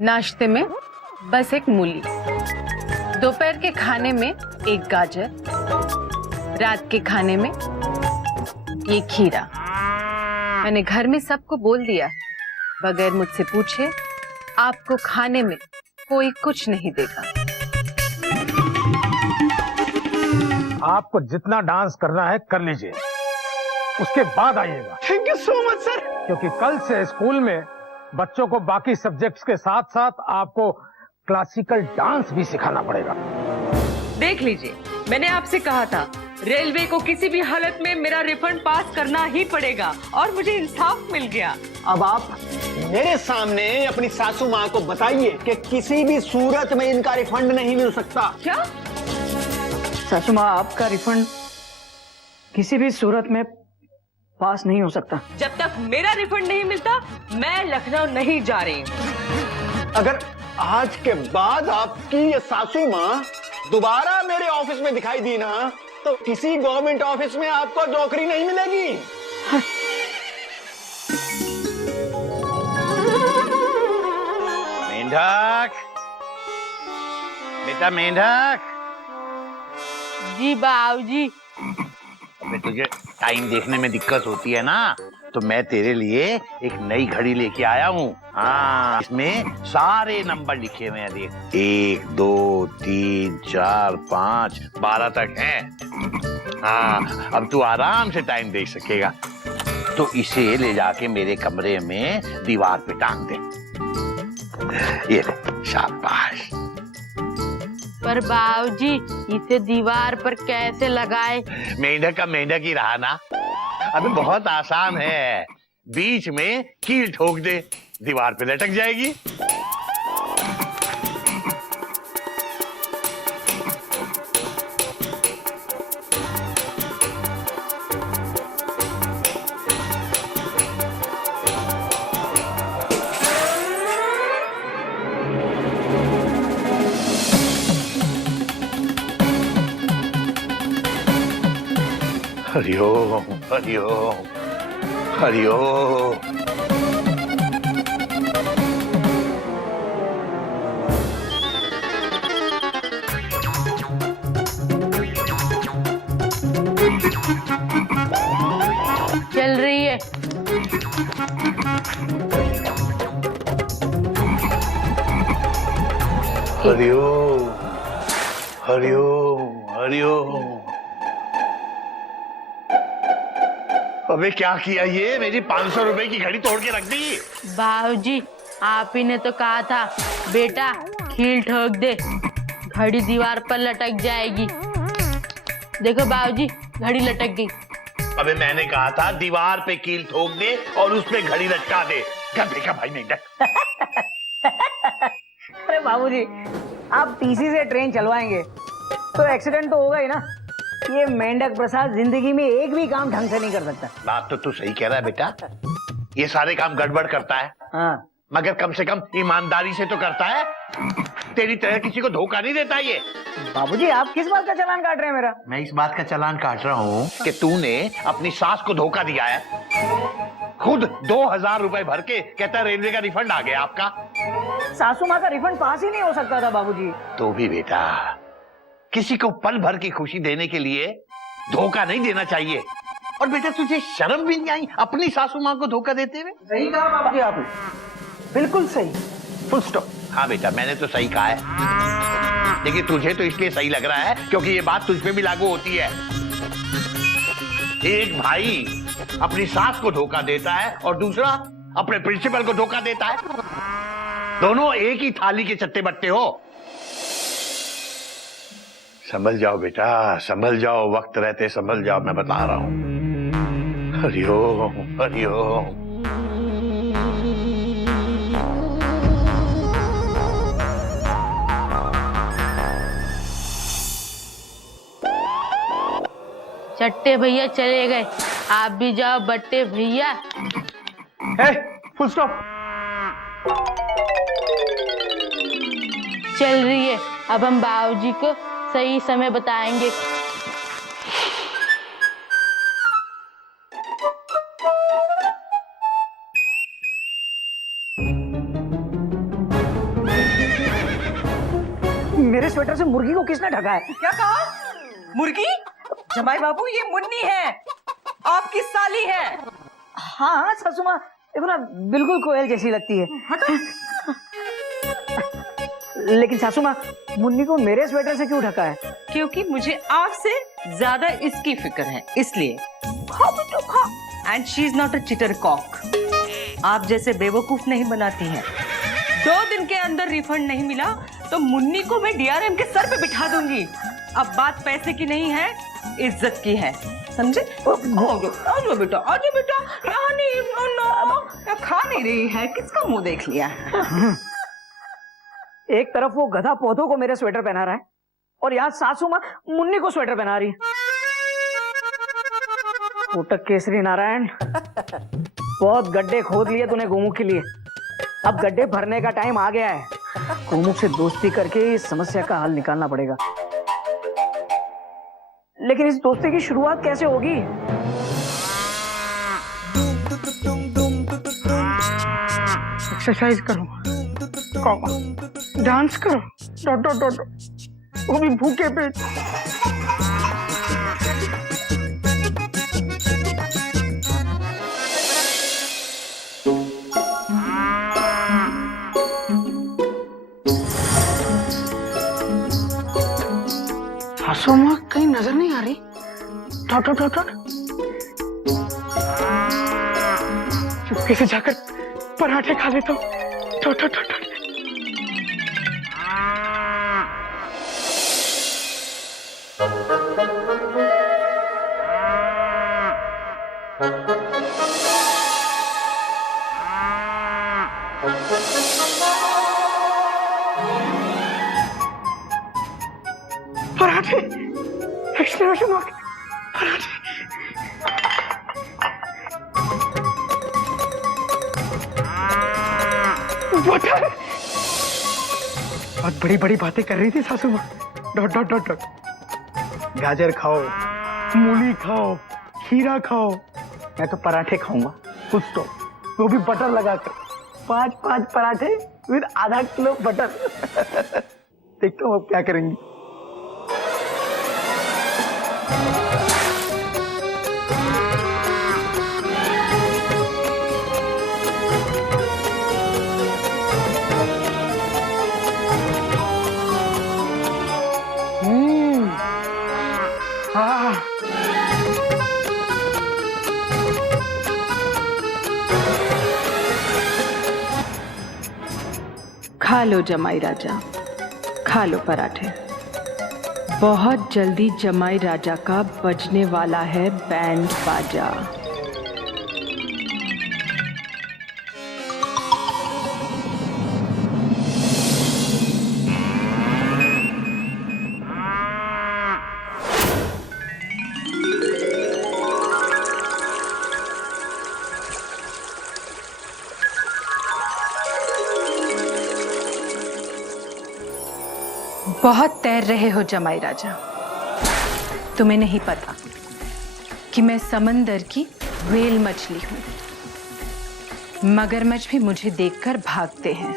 नाश्ते में बस एक मूली, दोपहर के खाने में एक गाजर, रात के खाने में ये खीरा। मैंने घर में सबको बोल दिया, बगैर मुझसे पूछे आपको खाने में कोई कुछ नहीं देगा। आपको जितना डांस करना है कर लीजिए, उसके बाद आइएगा। Thank you so much sir. क्योंकि कल से स्कूल में बच्चों को बाकी सब्जेक्ट्स के साथ साथ आपको क्लासिकल डांस भी सिखाना पड़ेगा। देख लीजिए, मैंने आपसे कहा था रेलवे को किसी भी हालत में मेरा रिफंड पास करना ही पड़ेगा और मुझे इंसाफ मिल गया। अब आप मेरे सामने अपनी सासू माँ को बताइए कि किसी भी सूरत में इनका रिफंड नहीं मिल सकता। क्या? सासू माँ, आपका रिफंड किसी भी सूरत में पास नहीं हो सकता। जब तक मेरा रिफंड नहीं मिलता मैं लखनऊ नहीं जा रही हूँ। अगर आज के बाद आपकी ये सासू माँ दोबारा मेरे ऑफिस में दिखाई दी ना, तो किसी गवर्नमेंट ऑफिस में आपको नौकरी नहीं मिलेगी। मेंढक, बेटा मेंढक। जी बाबूजी। अबे तुझे टाइम देखने में दिक्कत होती है ना, तो मैं तेरे लिए एक नई घड़ी लेके आया हूँ। हाँ, इसमें सारे नंबर लिखे हुए हैं, देख। 1 2 3 4 5 12 तक हैं। हाँ, अब तू आराम से टाइम देख सकेगा। तो इसे ले जाके मेरे कमरे में दीवार पे टांग दे। ये ले, शाबाश। पर बाबूजी, इसे दीवार पर कैसे लगाए? मेंढक का मेंढक ही रहा ना। अबे बहुत आसान है, बीच में कील ठोक दे, दीवार पे लटक जाएगी। हरिओम हरिओम हरिओम। चल रही है। हरिओम हरिओम हरिओम। अबे क्या किया ये? मेरी 500 रुपए की घड़ी तोड़ के रख दी। बाबूजी, आप ही ने तो कहा था बेटा कील ठोक दे, घड़ी दीवार पर लटक जाएगी। देखो बाबूजी, घड़ी लटक गई। अबे मैंने कहा था दीवार पे कील ठोक दे और उस पे घड़ी लटका दे। गधे का भाई मेंढक। अरे बाबूजी, आप टीसी से ट्रेन चलवाएंगे तो एक्सीडेंट तो होगा ही ना। ये मेंढक प्रसाद जिंदगी में एक भी काम ढंग से नहीं कर सकता। बात तो तू सही कह रहा है बेटा, ये सारे काम गड़बड़ करता है। हाँ, मगर कम से कम ईमानदारी से तो करता है। तेरी तरह किसी को धोखा नहीं देता ये। बाबूजी, आप किस बात का चालान काट रहे हैं मेरा? मैं इस बात का चालान काट रहा हूँ कि तूने अपनी सास को धोखा दिया है। खुद 2000 रुपए भर के कहता रेलवे का रिफंड आ गया आपका। सासू माँ का रिफंड पास ही नहीं हो सकता था बाबूजी। तो भी बेटा, किसी को पल भर की खुशी देने के लिए धोखा नहीं देना चाहिए। और बेटा तुझे शर्म भी नहीं आई अपनी सासू माँ को धोखा देते हुए? सही कहा बाबूजी आपने, बिल्कुल सही, फुल स्टॉप। हाँ बेटा, मैंने तो सही कहा है, लेकिन तुझे तो इसलिए सही लग रहा है क्योंकि ये बात तुझ पे भी लागू होती है। एक भाई अपनी सास को धोखा देता है और दूसरा अपने प्रिंसिपल को धोखा देता है। दोनों एक ही थाली के चट्टे बट्टे हो। संभल जाओ बेटा, संभल जाओ, वक्त रहते संभल जाओ, मैं बता रहा हूं। हरिओम हरिओम। चट्टे भैया चले गए, आप भी जाओ बट्टे भैया। Full stop. चल रही है, अब हम बाबूजी को सही समय बताएंगे। स्वेटर से मुर्गी को किसने ढका है? क्या कहा? मुर्गी? जमाई बाबू, ये मुन्नी है, आपकी साली है। हाँ सासू माँ, देखो ना, बिल्कुल कोयल जैसी लगती है। लेकिन सासू माँ, मुन्नी को मेरे स्वेटर से क्यों ढका है? क्योंकि मुझे आपसे ज्यादा इसकी फिक्र है, इसलिए। खाओ बेटो खाओ। And she is not a cheater cock. आप जैसे बेवकूफ नहीं बनाती हैं। 2 दिन के अंदर रिफंड नहीं मिला तो मुन्नी को मैं डीआरएम के सर पे बिठा दूंगी। अब बात पैसे की नहीं है, इज्जत की है, समझे? आजो बेटा, आजो बेटा। यहाँ नहीं, नो, खा नहीं रही है, किसका मुंह देख लिया है? एक तरफ वो गधा पौधों को मेरे स्वेटर पहना रहा है और यहाँ सासू माँ मुन्नी को स्वेटर पहना रही है। कोटक केसरी नारायण, बहुत गड्ढे खोद लिए तूने गोमुख के लिए, अब गड्ढे भरने का टाइम आ गया है। गोमुख से दोस्ती करके इस समस्या का हल निकालना पड़ेगा। लेकिन इस दोस्ती की शुरुआत कैसे होगी? एक्सरसाइज करो, डांस करो, डॉट डॉट डॉट, वो भी भूखे पेट। सासू माँ कहीं नजर नहीं आ रही। डॉट डॉट डॉट डॉट, चुपके से जाकर पराठे खा लेता हूँ। Dot dot dot dot. पराठे, एक्सक्लेमेशन मार्क, पराठे। बटर। बहुत बड़ी बड़ी बातें कर रही थी सासू माँ। Dot dot dot dot. गाजर खाओ, मूली खाओ, खीरा खाओ, मैं तो पराठे खाऊंगा, कुछ तो, वो भी बटर लगाकर। 5 पराठे विद आधा किलो बटर। देखता हूँ अब क्या करेंगी। हाँ, खा लो जमाई राजा, खा लो पराठे। बहुत जल्दी जमाई राजा का बजने वाला है बैंड बाजा। बहुत तैर रहे हो जमाई राजा, तुम्हें नहीं पता कि मैं समंदर की व्हेल मछली हूं। मगरमच्छ भी मुझे देखकर भागते हैं।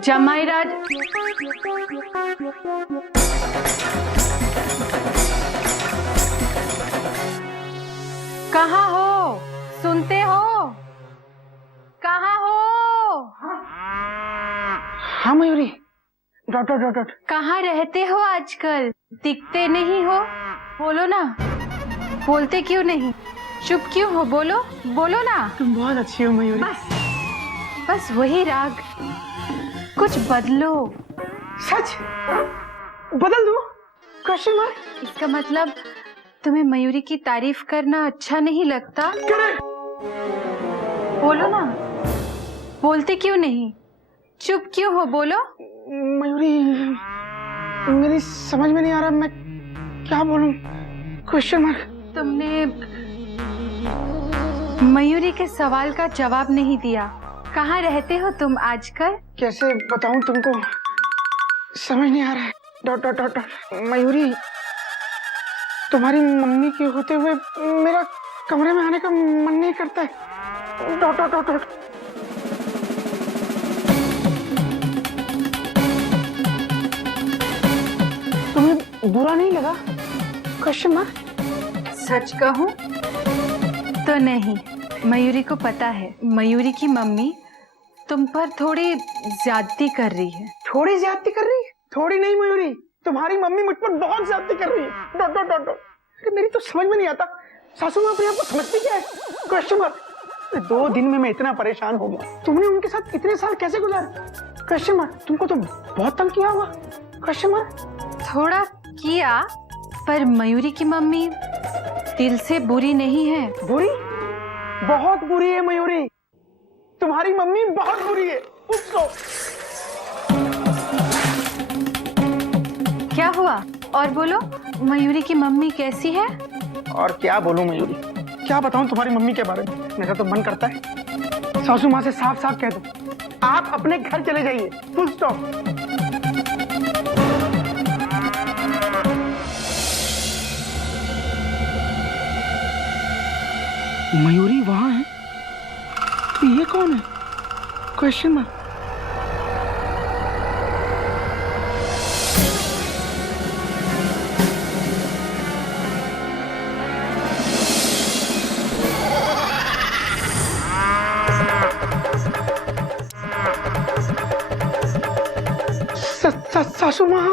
जमाई राजा, कहाँ हो? सुनते हो? कहाँ हो? हाँ Mayuri. Dot dot dot dot. कहाँ रहते हो आजकल? दिखते नहीं हो, बोलो ना। बोलते क्यों नहीं? चुप क्यों हो? बोलो, बोलो ना। तुम बहुत अच्छी हो मयूरी। बस वही राग, कुछ बदलो। सच? बदल दूं? Question mark. इसका मतलब तुम्हें मयूरी की तारीफ करना अच्छा नहीं लगता? बोलो ना। बोलते क्यों नहीं? चुप क्यों हो? बोलो। मयूरी, मेरी समझ में नहीं आ रहा, मैं क्या बोलूं? Question mark. तुमने मयूरी के सवाल का जवाब नहीं दिया। कहाँ रहते हो तुम आजकल? कैसे बताऊं तुमको, समझ नहीं आ रहा है। Dot dot dot dot. Mayuri, तुम्हारी मम्मी के होते हुए मेरा कमरे में आने का मन नहीं करता है। Dot dot dot dot. बुरा नहीं लगा? Question mark. सच कहूं तो नहीं। मयूरी को पता है मयूरी की मम्मी तुम पर थोड़ी ज्यादती कर रही है। थोड़ी ज्यादती कर रही है? थोड़ी नहीं मयूरी, तुम्हारी मम्मी मुझ पर बहुत ज्यादती कर रही है। Dot dot dot dot. अरे मेरी तो समझ में नहीं आता, सासू माँ अपने आप को समझती क्या है? Question mark. 2 दिन में मैं इतना परेशान हो गया। तुमने उनके साथ इतने साल कैसे गुजारे? Question mark. तुमको तो बहुत तंग किया होगा? Question mark. थोड़ा किया, पर मयूरी की मम्मी दिल से बुरी नहीं है। बुरी? बहुत बुरी है मयूरी, तुम्हारी मम्मी बहुत बुरी है। उसको क्या हुआ और बोलो, मयूरी की मम्मी कैसी है? और क्या बोलूं मयूरी, क्या बताऊं तुम्हारी मम्मी के बारे में। मेरा तो मन करता है सासू माँ से साफ साफ कह दो, आप अपने घर चले जाइए, फुल स्टॉप। मयूरी वहां है तो ये कौन है? Question mark. सासू माँ,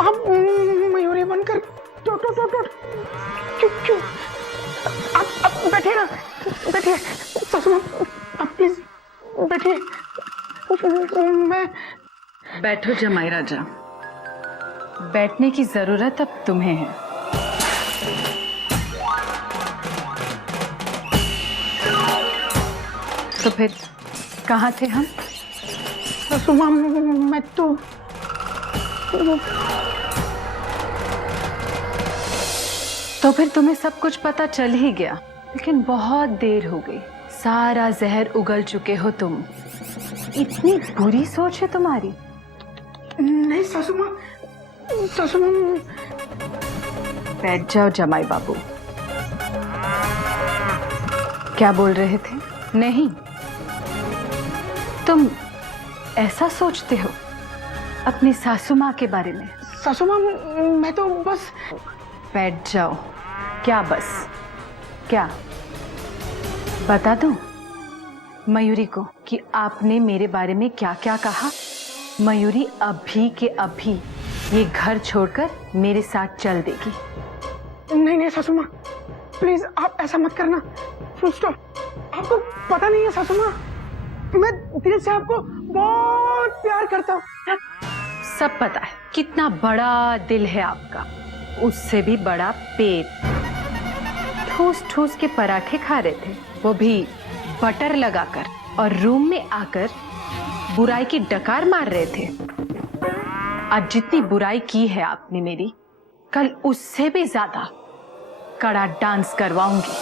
आप मयूरी बनकर टो टो टो टो क्यों क्यों? आप बैठिए ना, बैठिए सासू माँ, आप प्लीज बैठिए। मैं बैठो जमाई राजा, बैठने की जरूरत अब तुम्हें है। तो फिर कहाँ थे हम? सासू माँ, मैं तो फिर तुम्हें सब कुछ पता चल ही गया, लेकिन बहुत देर हो गई। सारा जहर उगल चुके हो तुम। इतनी बुरी सोच है तुम्हारी। नहीं सासू माँ, सासू माँ। बैठ जाओ जमाई बाबू। क्या बोल रहे थे? नहीं, तुम ऐसा सोचते हो अपनी सासू माँ के बारे में? सासू माँ, मैं तो बस। बैठ जाओ। क्या बस? क्या बता दूं मयूरी को कि आपने मेरे बारे में क्या क्या कहा? मयूरी अभी के अभी ये घर छोड़कर मेरे साथ चल देगी। नहीं नहीं सासू माँ, प्लीज आप ऐसा मत करना, फुल स्टॉप। आपको पता नहीं है सासू माँ, मैं दिल से आपको बहुत प्यार करता हूँ। सब पता है कितना बड़ा दिल है आपका, उससे भी बड़ा पेट। ठूस ठूस के पराठे खा रहे थे, वो भी बटर लगाकर, और रूम में आकर बुराई की डकार मार रहे थे। आज जितनी बुराई की है आपने मेरी, कल उससे भी ज्यादा कड़ा डांस करवाऊंगी।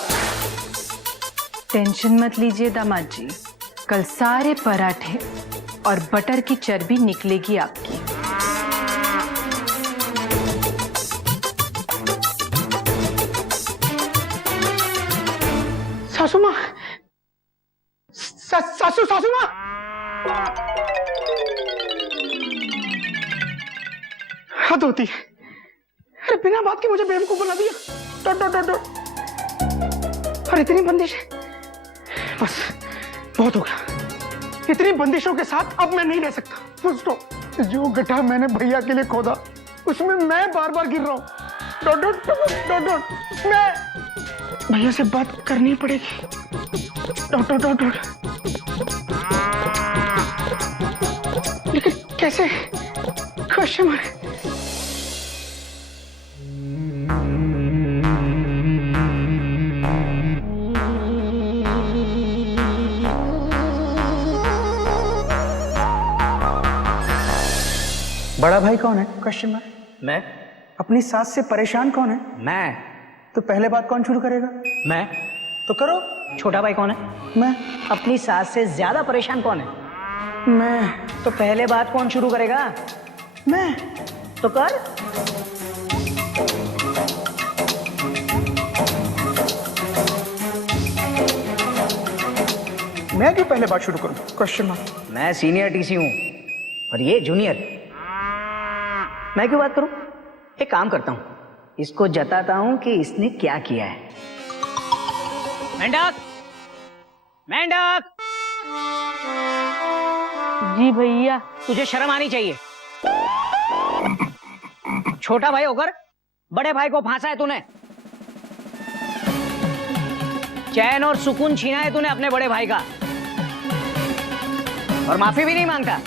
टेंशन मत लीजिए दामाद जी, कल सारे पराठे और बटर की चर्बी निकलेगी आपकी। सासू माँ, सासू सासू माँ, हद होती है। अरे बिना बात के मुझे बेवकूफ बना दिया। Dot dot dot dot. और इतनी बंदिश, बस बहुत हो गया। इतनी बंदिशों के साथ अब मैं नहीं रह सकता, फुल स्टॉप। जो गड्ढा मैंने भैया के लिए खोदा, उसमें मैं बार बार गिर रहा हूँ। Dot dot dot dot. मैं भैया से बात करनी पड़ेगी। Dot dot dot dot. लेकिन कैसे? Question mark. बड़ा भाई कौन है? Question mark. मैं अपनी सास से परेशान कौन है? मैं तो पहले बात कौन शुरू करेगा? मैं तो करो। छोटा भाई कौन है? मैं। अपनी सास से ज्यादा परेशान कौन है? मैं। तो पहले बात कौन शुरू करेगा? मैं। तो कर। मैं क्यों पहले बात शुरू करूं? Question mark. मैं सीनियर टीसी हूँ और ये जूनियर। मैं क्यों बात करूं? एक काम करता हूं, इसको जताता हूं कि इसने क्या किया है। मेंढक, मेंढक, जी भैया। तुझे शर्म आनी चाहिए। छोटा भाई होकर बड़े भाई को फांसा है तूने। चैन और सुकून छीना है तूने अपने बड़े भाई का, और माफी भी नहीं मांगता।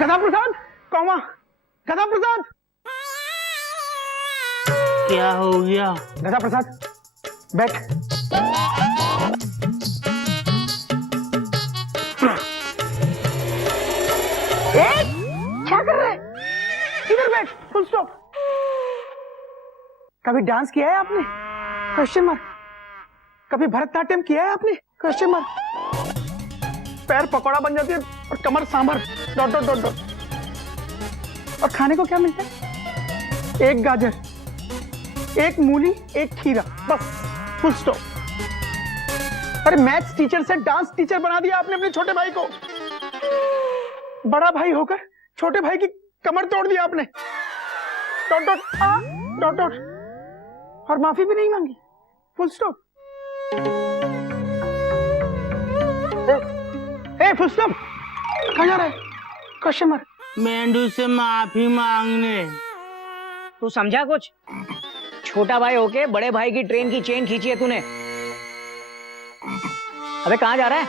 गधा प्रसाद, कौवा, गधा प्रसाद, क्या हो गया? गधा प्रसाद, बैठ। क्या कर रहे हैं? इधर बैठ, फुल स्टॉप। कभी डांस किया है आपने? Question mark. कभी भरतनाट्यम किया है आपने? Question mark. पैर पकौड़ा बन जाती है और कमर sambar, dot dot dot dot. और खाने को क्या मिलता है? एक गाजर, एक मूली, एक खीरा, बस, फुल स्टॉप। अरे मैथ्स टीचर से डांस टीचर बना दिया आपने अपने छोटे भाई को। बड़ा भाई होकर छोटे भाई की कमर तोड़ दिया आपने। Dot dot dot dot. और माफी भी नहीं मांगी, full stop. A full stop, कहाँ जा रहा है? Question mark. मेंढू से माफी मांगने। तू समझा कुछ? छोटा भाई होके बड़े भाई की ट्रेन की चेन खींची है तूने। अबे कहाँ जा रहा है?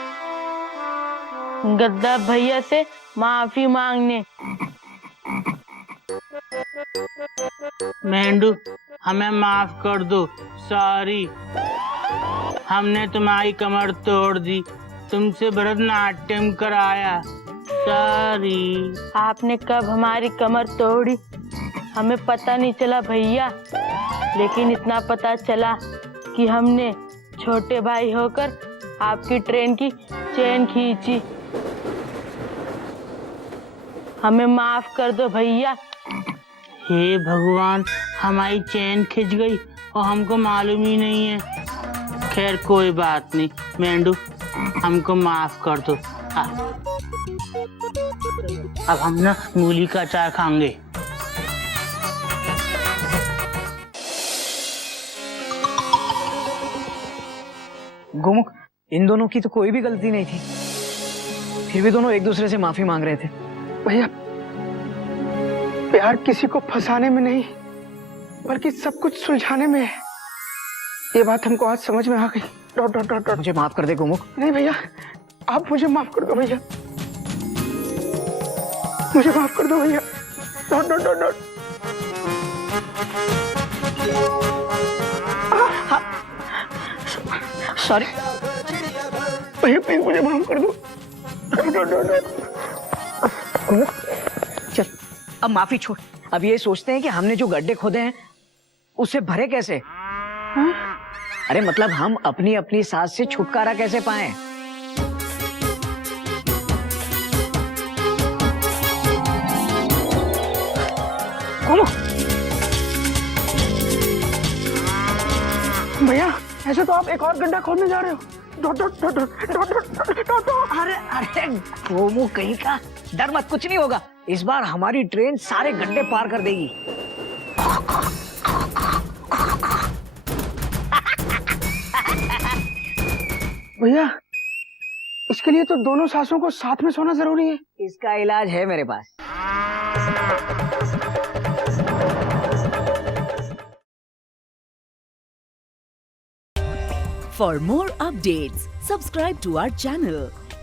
गद्दा भैया से माफी मांगने। मेंढू, हमें माफ कर दो, सॉरी। हमने तुम्हारी कमर तोड़ दी, तुमसे भरतनाट्यम कराया, सॉरी। आपने कब हमारी कमर तोड़ी हमें पता नहीं चला भैया, लेकिन इतना पता चला कि हमने छोटे भाई होकर आपकी ट्रेन की चेन खींची। हमें माफ कर दो भैया। हे भगवान, हमारी चेन खिंच गई और हमको मालूम ही नहीं है। खैर कोई बात नहीं मेंढू, हमको माफ कर दो। अब हम ना मूली का अचार खाएंगे। गोमुख, इन दोनों की तो कोई भी गलती नहीं थी, फिर भी दोनों एक दूसरे से माफी मांग रहे थे। भैया, प्यार किसी को फंसाने में नहीं बल्कि सब कुछ सुलझाने में है। ये बात हमको आज समझ में आ गई। Dot dot dot dot. मुझे माफ कर दे गोमुख। नहीं भैया, आप मुझे माफ कर दो भैया, मुझे माफ कर दो भैया। Dot dot dot dot. Sorry भैया, प्लीज मुझे माफ कर दो। Dot dot dot dot. चल अब माफी छोड़। अब ये सोचते हैं कि हमने जो गड्ढे खोदे हैं उसे भरे कैसे। हाँ? अरे मतलब हम अपनी अपनी साथ से छुटकारा कैसे पाएं। भैया, ऐसे तो आप एक और गड्ढा खोदने जा रहे हो। Dot dot dot dot dot dot dot dot. अरे अरे गोमू कहीं का, डर मत, कुछ नहीं होगा। इस बार हमारी ट्रेन सारे गड्ढे पार कर देगी। भैया, इसके लिए तो दोनों सासों को साथ में सोना जरूरी है। इसका इलाज है मेरे पास। For more updates, subscribe to our channel,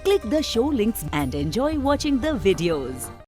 click the show links and enjoy watching the videos.